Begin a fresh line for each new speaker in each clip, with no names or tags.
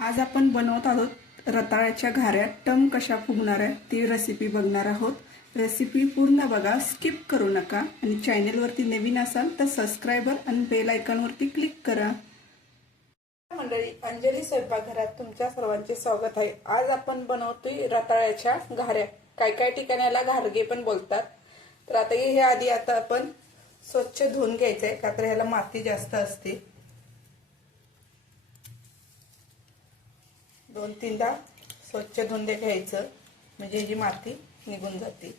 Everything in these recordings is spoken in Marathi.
आज आपण बनवत आहोत रताळ्याच्या घाऱ्यात टम कशा फुगणार आहे ती रेसिपी बघणार आहोत. रेसिपी पूर्ण बघा स्किप करू नका आणि चॅनेलवरती नवीन असाल तर सबस्क्रायबर आणि बेल आयकॉनवरती क्लिक करा. मंडळी अंजली स्वयंपाकघरात तुमच्या सर्वांचे स्वागत आहे. आज आपण बनवतोय रताळ्याच्या घाऱ्या. काय काय ठिकाणी याला घारगे पण बोलतात. तर आता हे आधी आता आपण स्वच्छ धुवून घ्यायचं आहे का तर ह्याला माती जास्त असते. दोन तीनदा स्वच्छ धुंदे घ्यायचं. म्हणजे जी माती निघून जाते.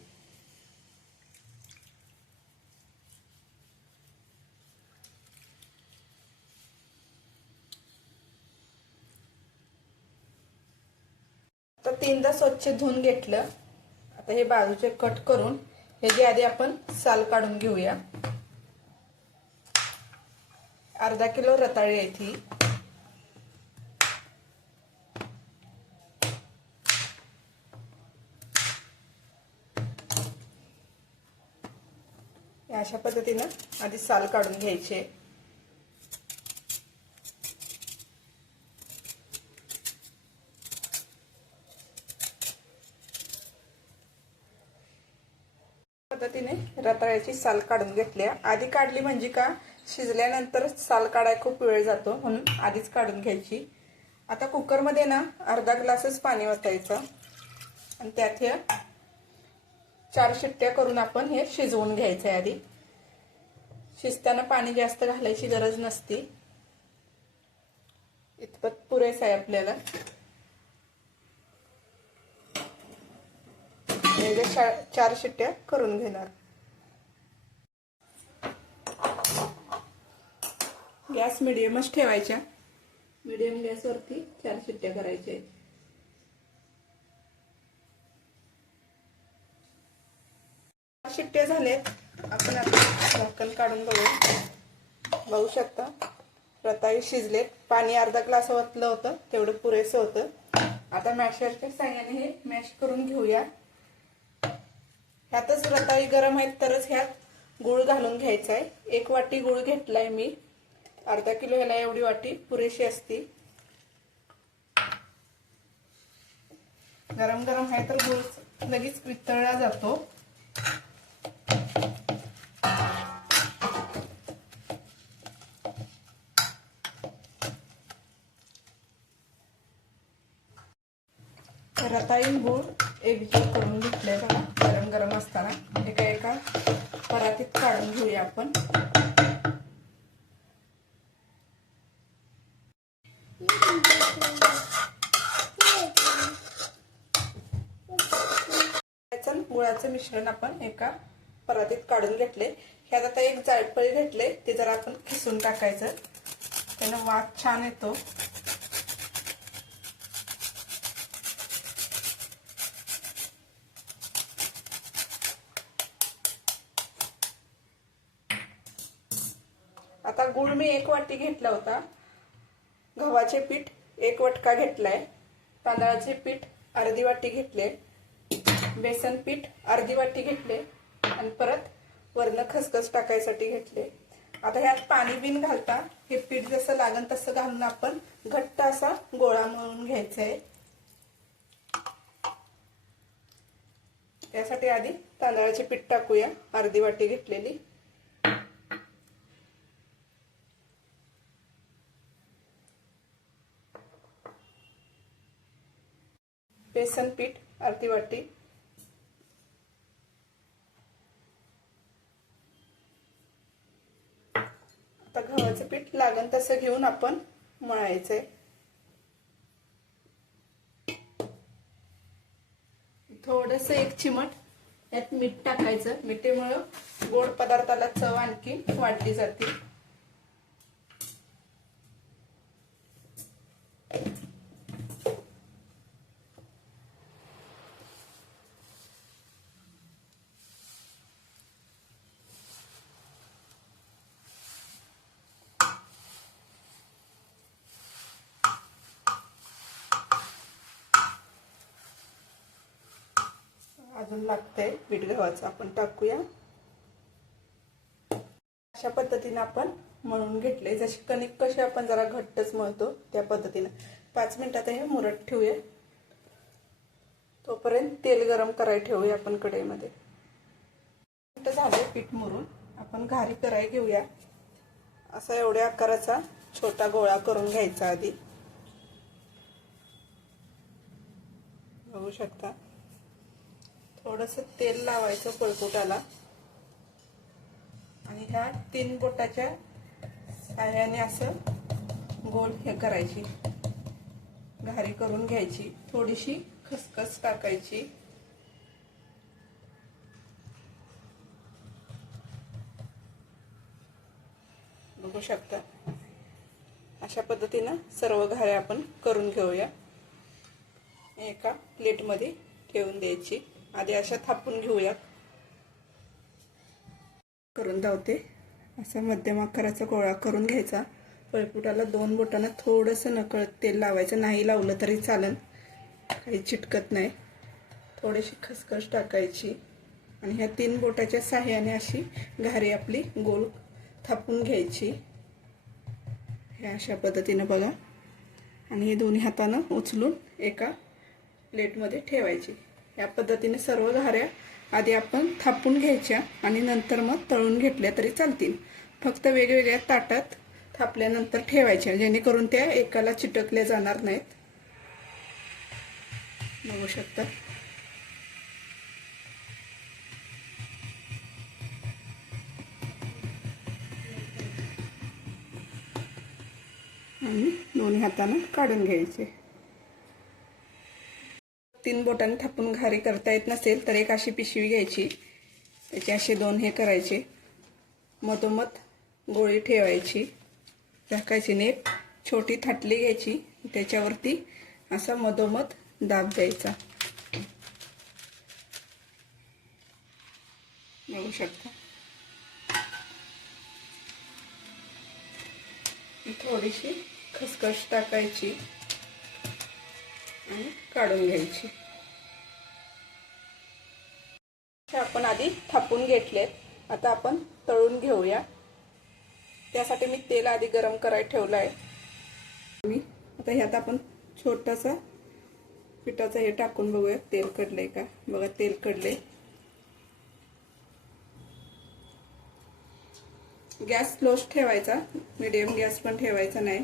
आता तीनदा स्वच्छ धुवून घेतलं. आता हे बाजूचे कट करून हे जे आधी आपण साल काढून घेऊया. अर्धा किलो रताळी आहे ती. अशा पद्धतीनं आधी साल काढून घ्यायचे. पद्धतीने रताळ्याची साल काढून घेतल्या. आधी काढली म्हणजे का? शिजल्यानंतर साल काढाय खूप वेळ जातो म्हणून आधीच काढून घ्यायची. आता कुकरमध्ये ना अर्धा ग्लासच पाणी ओतायचं आणि त्यात हे चार शिट्ट्या करून आपण हे शिजवून घ्यायचं आहे आधी. शिजताना पाणी जास्त घालायची गरज नसती. इतपत पुरेस आहे आपल्याला. चार शिट्ट्या करून घेणार. गॅस मिडियमच ठेवायच्या. मिडियम गॅसवरती चार शिट्ट्या करायच्या शिट्ट्या झाल्यात आपण आता झाकण काढून बघू. बघू शकता. रताळी शिजलेत. पाणी अर्धा ग्लास ओतलं होतं. तेवढं पुरेसं होतं. आता मॅशरच्या साह्याने हे मॅश करून घेऊया. ह्यातच रताळी गरम आहेत तरच ह्यात गुळ घालून घ्यायचा आहे. एक वाटी गुळ घेतलाय मी. अर्धा किलो ह्याला एवढी वाटी पुरेशी असती. गरम गरम आहे तर गुळ लगेच वितळला जातो. रताळी गूळ एकजीव करून घेतलंय बघा गरम गरम असताना एका एका परातीत काढून घेऊया आपण. गुळाचं मिश्रण आपण एका परातीत काढून घेतले ह्यात आता एक जायफळी घेतले ते जरा आपण खिसून टाकायचं. त्यानं वाद छान येतो. आता गुळ मी एक वाटी घेतला होता. गव्हाचे पीठ एक वटका घेतलाय. तांदळाचे पीठ अर्धी वाटी घेतले. बेसन पीठ अर्धी वाटी घेतले. आणि परत वरण खसखस टाकायसाठी घेतले. आता ह्यात पाणी बिन घालता हे पीठ जसं लागन तसं घालून आपण घट्ट असा गोळा मळून घ्यायचा आहे त्यासाठी आधी तांदळाचे पीठ टाकूया. अर्धी वाटी घेतलेली. बेसन पीठ अर्धी वाटी. आता गव्हाचं पीठ लागेल तसं घेऊन आपण मळायचंय. थोडस एक चिमट यात मीठ टाकायचं. मिठीमुळं गोड पदार्थाला चव आणखी वाढली जाते. अजून लागतंय. पीठ गव्हाचं आपण टाकूया. अशा पद्धतीने आपण मळून घेतले जशी कणिक कशी आपण जरा घट्टच मळतो त्या पद्धतीने. पाच मिनिटात हे मुरत ठेवूया. तोपर्यंत तेल गरम करायला ठेवूया आपण कढईमध्ये. मिनिटं झाले पीठ मुरून. आपण घारी करायला घेऊया. असा एवढ्या आकाराचा छोटा गोळा करून घ्यायचा आधी. बघू शकता. थोडस तेल लावायचं पळपुटाला आणि ह्या तीन बोटाच्या साह्याने असं गोल हे करायची. घारी करून घ्यायची. थोडीशी खसखस टाकायची. बघू शकता. अशा पद्धतीनं सर्व घाऱ्या आपण करून घेऊया. एका प्लेटमध्ये ठेवून द्यायची. आधी अशा थापून घेऊयात. करून धावते. असा मध्यम आकाराचा गोळा करून घ्यायचा. पळपुटाला दोन बोटांना थोडंसं नकळत तेल लावायचं. नाही लावलं तरी चालन. काही चिटकत नाही. थोडीशी खसखस टाकायची. आणि ह्या तीन बोटाच्या साह्याने अशी घारी आपली गोल थापून घ्यायची. ह्या अशा पद्धतीनं बघा. आणि हे दोन्ही हातानं उचलून एका प्लेटमध्ये ठेवायची. या पद्धतीने सर्व घाऱ्या आधी आपण थापून घ्यायच्या आणि नंतर मग तळून घेतल्या तरी चालतील. फक्त वेगवेगळ्या ताटात थापल्यानंतर ठेवायच्या जेणेकरून त्या एकाला चिटकल्या जाणार नाहीत. बघू शकता. आणि दोन्ही हातानं काढून घ्यायचे. तीन बोटांनी थापून घारी करता येत नसेल तर एक अशी पिशवी घ्यायची. त्याचे असे दोन हे करायचे. मधोमध गोळी ठेवायची. झाकायची आणि एक छोटी थाटली घ्यायची. त्याच्यावरती असा मधोमध दाब द्यायचा. बघू शकता. थोडीशी खसखस टाकायची आणि काढून घ्यायची. आपण आधी थापून घेतलेत. आता आपण तळून घेऊया. त्यासाठी मी तेल आधी गरम करायला ठेवलं आहे. मी आता ह्यात आपण छोटासा पिठाचं हे टाकून बघूया. तेल कडलंय का? बघा तेल कडले गॅस स्लोच ठेवायचा. मिडियम गॅस पण ठेवायचा नाही.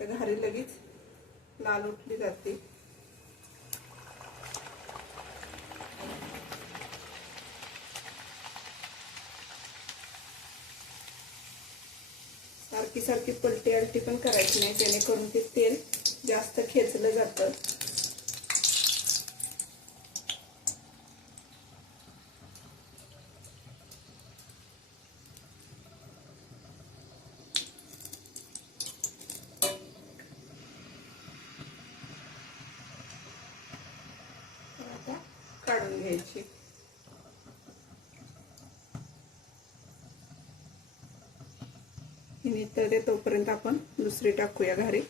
तर घारी लगेच लाल उठली जाते. सारखी सारखी पलटी आलटी पण करायची नाही जेणेकरून ते तेल जास्त खेचलं जातं. काढून घ्यायची. ही तर तोपर्यंत आपण दुसरी टाकूया घरी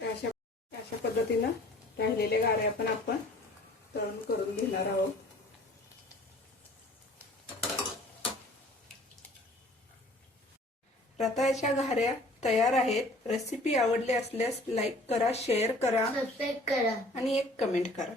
अशा अशा पद्धतीनं राहिलेले गारे पण आपण तळून करून घेणार आहोत. रताळ्याच्या घाऱ्या तयार आहेत. रेसिपी आवडली असल्यास लाईक करा शेअर करा
सबस्क्राईब करा.
आणि एक कमेंट करा.